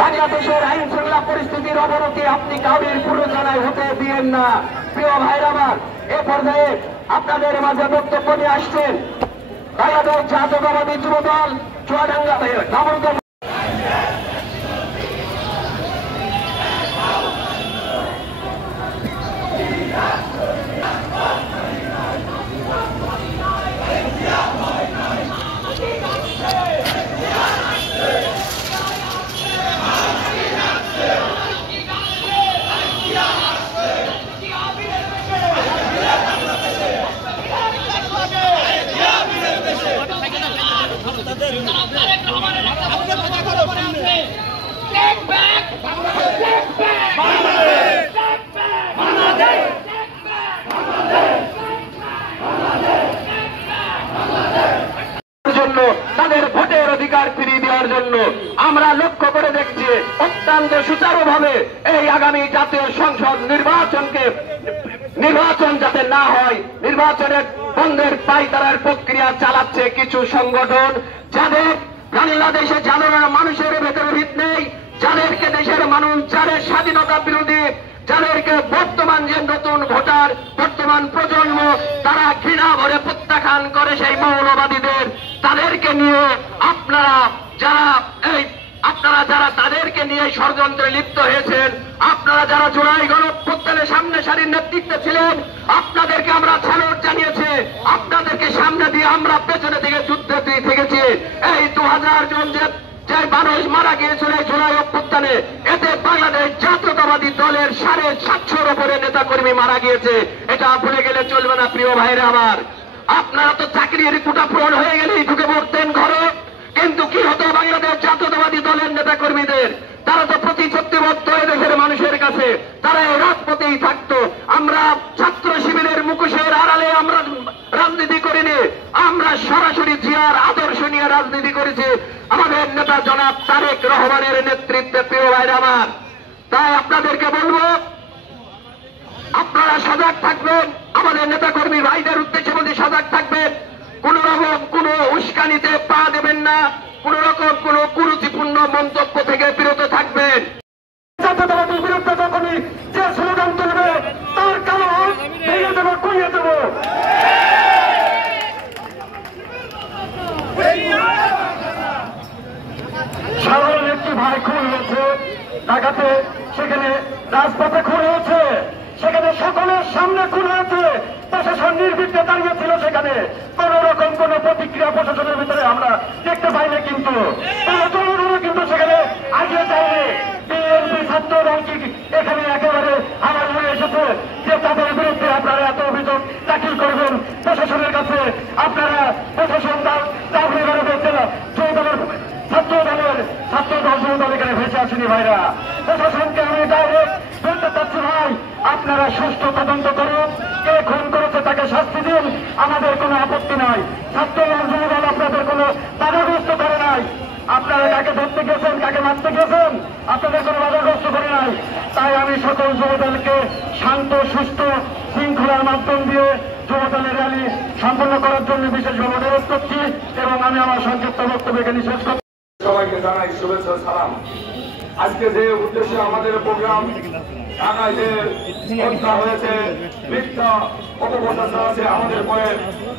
বাংলাদেশের আইন শৃঙ্খলা পরিস্থিতির অবনতি আপনি কাবির পুরোজানায় হতে দিয়েন না। প্রিয় ভাইরা আমার, এ পর্যায়ে আপনাদের মাঝে বক্তব্য নিয়ে আসছেন বাংলাদেশ জাতীয়তাবাদী যুবদল চুয়াডাঙ্গা দামোদর তাদের ভোটের অধিকার ফিরিয়ে দেওয়ার জন্য আমরা লক্ষ্য করে দেখছি অত্যন্ত সুচারুভাবে এই আগামী জাতীয় সংসদ নির্বাচন যাতে না হয়, নির্বাচনের বন্ধের পাইতারার প্রক্রিয়া চালাচ্ছে কিছু সংগঠন, যাদের বাংলাদেশে জানার মানুষের ভেতরে ভিত নেই, যাদেরকে দেশের মানুষ, যাদের স্বাধীনতা বিরোধী, যাদেরকে বর্তমান যে নতুন ভোটার, বর্তমান প্রজন্ম তারা ঘৃণা ভরে প্রত্যাখ্যান করে সেই মৌলবাদীদের, তাদেরকে নিয়ে আপনারা যারা তাদেরকে নিয়ে ষড়যন্ত্রে লিপ্ত হয়েছেন, আপনারা যারা জুলাই গণঅভ্যুত্থানের সামনে সারির নেতৃত্বে ছিলেন, আপনাদেরকে আমরা স্যালুট জানিয়েছি, আপনাদেরকে সামনে দিয়ে আমরা পেছনে থেকে যুদ্ধে থেকেছি। এই 2000 জন যে মানুষ মারা গিয়েছিল জুলাই অভ্যুত্থানে, এতে বাংলাদেশ জাতীয়তাবাদী দলের 750-র উপরে নেতা কর্মী মারা গিয়েছে, এটা ভুলে গেলে চলবে না। প্রিয় ভাইরা আমার, আপনারা তো চাকরির কোটা পূরণ হয়ে গেলেই ঢুকে পড়তেন ঘরে, কিন্তু কি হতো বাংলাদেশ জাতীয়তাবাদী দলের নেতা কর্মীদের? তারা তো প্রতিশ্রুতিবদ্ধ দেশের মানুষের কাছে, তারা এই রাজপথেই থাকতো। আমরা ছাত্র শিবিরের মুখোশের আড়ালে আমরা রাজনীতি করিনি, আমরা সরাসরি জিয়ার আদর্শ নিয়ে রাজনীতি করেছি আমাদের নেতা জনাব তারেক রহমানের নেতৃত্বে। প্রিয় ভাইরা আমার, তাই আপনাদেরকে বলবো, আপনারা সজাগ থাকবেন, আমাদের নেতা কর্মী ভাইদের উদ্দেশ্যে বলতে সজাগ থাকবেন, কোন রকম কোন উস্কানিতে পা দেবেন না, কোন রকম কোন কুরুচিপূর্ণ মন্তব্য থেকে বিরত থাকবেন। জাতীয়তাবাদীর বিরুদ্ধে যখনই যে স্লোগান তুলবে তার কারণ ভেঙে দেবো, করিয়ে দেবো। সাধারণ একটি ভাই খুন হয়েছে ঢাকাতে, সেখানে রাজপথে খুন হয়েছে, সেখানে সকলের সামনে খুন হয়েছে, প্রশাসন নির্বিঘ্নে দাঁড়িয়েছিল, সেখানে কোন রকম কোন প্রতিক্রিয়া প্রশাসনের ভিতরে আমরা দেখতে পাইনি, কিন্তু কিন্তু সেখানে আগে যায়নি। বিএনপি ছাত্র দল এখানে একেবারে আমার মনে এসেছে যে তাদের বিরুদ্ধে আপনারা এত অভিযোগ দাখিল করবেন প্রশাসনের কাছে, আপনারা প্রশাসন চাকরি করে বলছেন ছাত্র দল যুব দল এখানে ভেসে আসেনি। ভাইরা, প্রশাসনকে আমি ডাইরেক্ট বলতে চাচ্ছি, ভাই আপনারা সুষ্ঠু তদন্ত করুন, কে খুন করেছে তাকে শাস্তি দিন, আমাদের কোনো আপত্তি নাই। ছাত্র দল যুব দল আপনাদের কোনো বাধাগ্রস্ত করে নাই, আপনারা কাকে ধরতে গেছেন, কাকে মারতে গেছেন, আপনাদের কোনো বাধাগ্রস্ত করে নাই। তাই আমি সকল যুব দলকে শান্ত সুস্থ শৃঙ্খলার মাধ্যম দিয়ে যুব দলের র্যালি সম্পন্ন করার জন্য বিশেষভাবে অনুরোধ করছি এবং আমি আমার সংক্ষিপ্ত বক্তব্য এখানে শেষ করছি। সবাইকে জানাই শুভেচ্ছা সালাম। আজকে যে উদ্দেশ্যে আমাদের প্রোগ্রাম, ঢাকায় যে হত্যা হয়েছে, মিথ্যা অপপ্রচার চালাচ্ছে আমাদের পরে,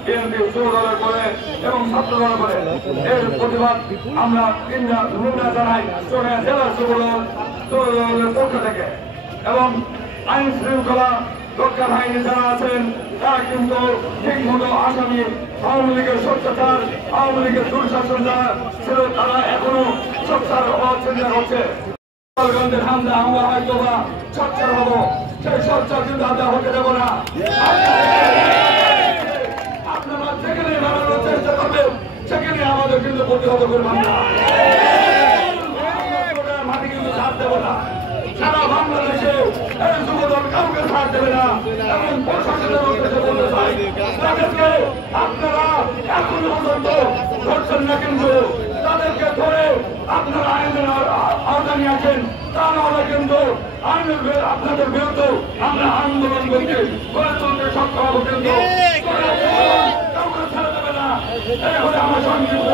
বিএনপি যুব দলের পরে এবং ছাত্র দলের পরে, এর প্রতিবাদ আমরা নিন্দা জানাই জেলা যুব দলের পক্ষ থেকে। এবং আইন শৃঙ্খলা রক্ষা বাহিনী যারা আছেন তারা কিন্তু ঠিক মতো আসামি, আওয়ামী লীগের স্বৈরাচার, আওয়ামী লীগের দুঃশাসন যারা ছিল তারা এখনো সোচ্চার হচ্ছে। হামলা হয়তো বা সোচ্চার হবো, সেই সোচ্চার কিন্তু আমরা হতে দেবো না। আপনারা যেখানে বানানোর চেষ্টা করবেন সেখানে আমাদের কিন্তু প্রতিহত করবেন না, মাটি কিন্তু ছাড় দেবো না। সারা বাংলাদেশে এই যুবদল কাউকে ছাড় দেবে না এবং প্রশাসনের উদ্দেশ্যে বলতে চাই, তাদেরকে আপনারা এখনো পর্যন্ত ধরছেন না, কিন্তু তাদেরকে ধরে আপনারা আইনের আওতায় নিয়ে আসেন, তা নাহলে কিন্তু আইনের আপনাদের বিরুদ্ধে আমরা আন্দোলন করতে গড়ে তুলতে সক্ষম হবো, কিন্তু কাউকে ছেড়ে দেবে না। এই হলে আমার সংক্ষিপ্ত